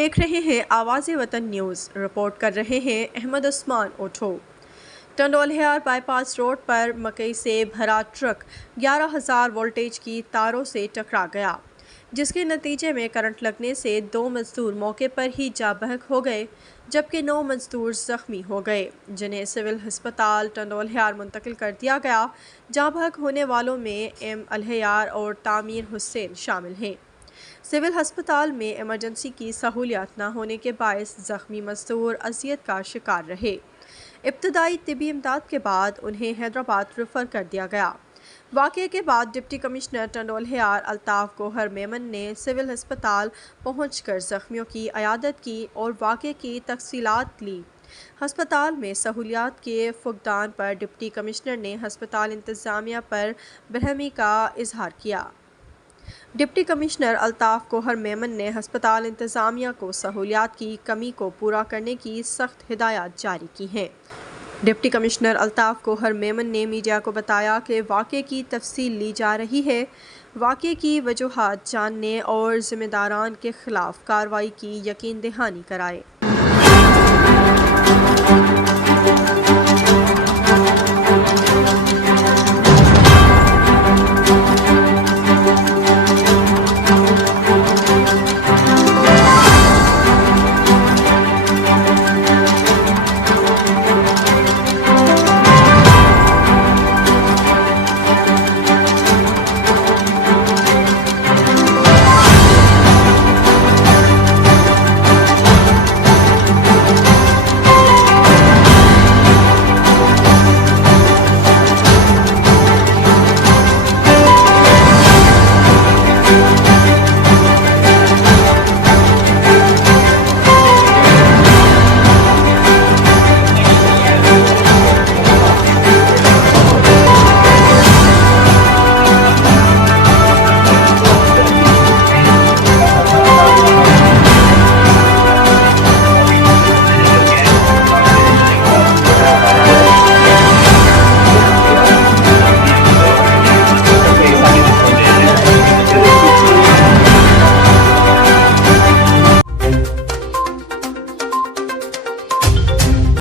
دیکھ رہے ہیں آواز وطن نیوز۔ رپورٹ کر رہے ہیں احمد عثمان اوٹھو۔ ٹنڈولہیار بائی پاس روڈ پر مکئی سے بھرا ٹرک 11,000 وولٹیج کی تاروں سے ٹکرا گیا، جس کے نتیجے میں کرنٹ لگنے سے 2 مزدور موقع پر ہی جاں بحق ہو گئے، جبکہ 9 مزدور زخمی ہو گئے، جنہیں سول ہسپتال ٹنڈولہیار منتقل کر دیا گیا۔ جاں بحق ہونے والوں میں ایم الہیار اور تعمیر حسین شامل ہیں۔ سول ہسپتال میں ایمرجنسی کی سہولیات نہ ہونے کے باعث زخمی مزدور اذیت کا شکار رہے۔ ابتدائی طبی امداد کے بعد انہیں حیدرآباد ریفر کر دیا گیا۔ واقعے کے بعد ڈپٹی کمشنر ٹنڈولہیار الطاف گوہر میمن نے سول ہسپتال پہنچ کر زخمیوں کی عیادت کی اور واقعے کی تفصیلات لی۔ ہسپتال میں سہولیات کے فقدان پر ڈپٹی کمشنر نے ہسپتال انتظامیہ پر برہمی کا اظہار کیا۔ ڈپٹی کمشنر الطاف گوہر میمن نے ہسپتال انتظامیہ کو سہولیات کی کمی کو پورا کرنے کی سخت ہدایات جاری کی ہیں۔ ڈپٹی کمشنر الطاف گوہر میمن نے میڈیا کو بتایا کہ واقعے کی تفصیل لی جا رہی ہے۔ واقعے کی وجوہات جاننے اور ذمہ داران کے خلاف کارروائی کی یقین دہانی کرائے۔